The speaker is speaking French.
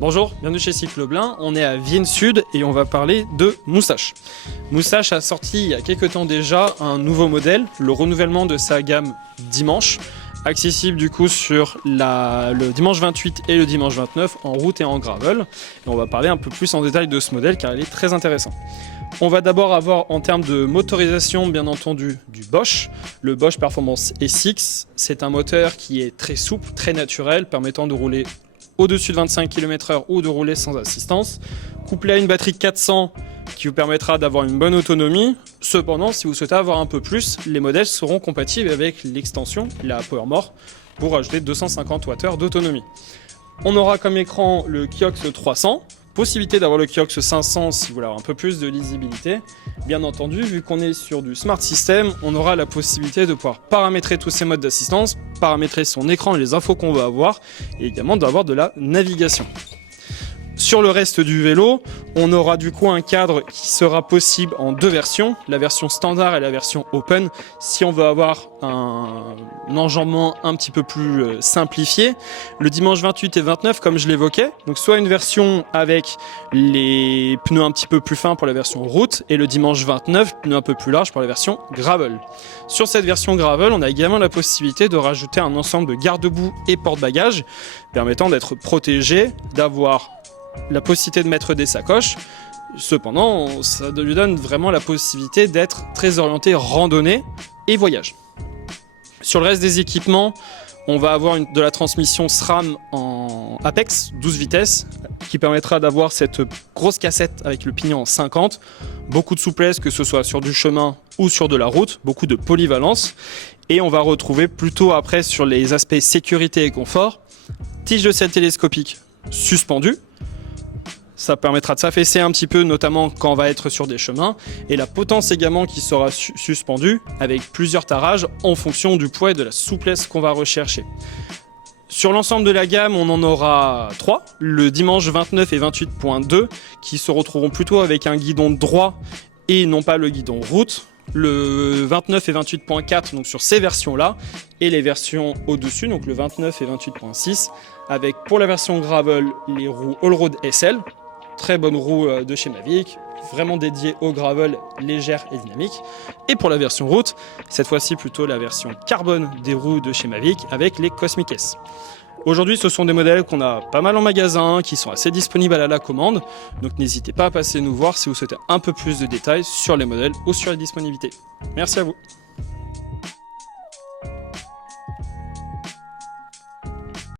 Bonjour, bienvenue chez Cycloblin, on est à Vienne Sud et on va parler de Moustache. Moustache a sorti il y a quelques temps déjà un nouveau modèle, le renouvellement de sa gamme Dimanche, accessible du coup sur le dimanche 28 et le dimanche 29 en route et en gravel. Et on va parler un peu plus en détail de ce modèle car il est très intéressant. On va d'abord avoir en termes de motorisation bien entendu du Bosch. Le Bosch Performance SX, c'est un moteur qui est très souple, très naturel, permettant de rouler au-dessus de 25 km/h ou de rouler sans assistance, couplé à une batterie 400 qui vous permettra d'avoir une bonne autonomie. Cependant, si vous souhaitez avoir un peu plus, les modèles seront compatibles avec l'extension, la PowerMore, pour ajouter 250 Wh d'autonomie. On aura comme écran le Kiox 300, possibilité d'avoir le Kiox 500 si vous voulez avoir un peu plus de lisibilité. Bien entendu, vu qu'on est sur du Smart System, on aura la possibilité de pouvoir paramétrer tous ces modes d'assistance, paramétrer son écran et les infos qu'on va avoir, et également d'avoir de la navigation. Sur le reste du vélo, on aura du coup un cadre qui sera possible en deux versions, la version standard et la version open, si on veut avoir un enjambement un petit peu plus simplifié. Le dimanche 28 et 29, comme je l'évoquais, donc soit une version avec les pneus un petit peu plus fins pour la version route, et le dimanche 29, pneus un peu plus larges pour la version gravel. Sur cette version gravel, on a également la possibilité de rajouter un ensemble de garde-boue et porte-bagages, permettant d'être protégé, d'avoir la possibilité de mettre des sacoches. Cependant, ça lui donne vraiment la possibilité d'être très orienté randonnée et voyage. Sur le reste des équipements, on va avoir de la transmission SRAM en Apex 12 vitesses qui permettra d'avoir cette grosse cassette avec le pignon en 50, beaucoup de souplesse que ce soit sur du chemin ou sur de la route, beaucoup de polyvalence, et on va retrouver plutôt après sur les aspects sécurité et confort, tige de selle télescopique suspendue. Ça permettra de s'affaisser un petit peu, notamment quand on va être sur des chemins. Et la potence également qui sera suspendue avec plusieurs tarages en fonction du poids et de la souplesse qu'on va rechercher. Sur l'ensemble de la gamme, on en aura 3. Le dimanche 29 et 28.2 qui se retrouveront plutôt avec un guidon droit et non pas le guidon route. Le 29 et 28.4 donc sur ces versions-là. Et les versions au-dessus, donc le 29 et 28.6, avec pour la version gravel les roues Allroad SL. Très bonne roue de chez Mavic, vraiment dédiée au gravel, légère et dynamique. Et pour la version route, cette fois-ci plutôt la version carbone des roues de chez Mavic avec les Cosmic S. Aujourd'hui, ce sont des modèles qu'on a pas mal en magasin, qui sont assez disponibles à la commande. Donc n'hésitez pas à passer nous voir si vous souhaitez un peu plus de détails sur les modèles ou sur les disponibilités. Merci à vous.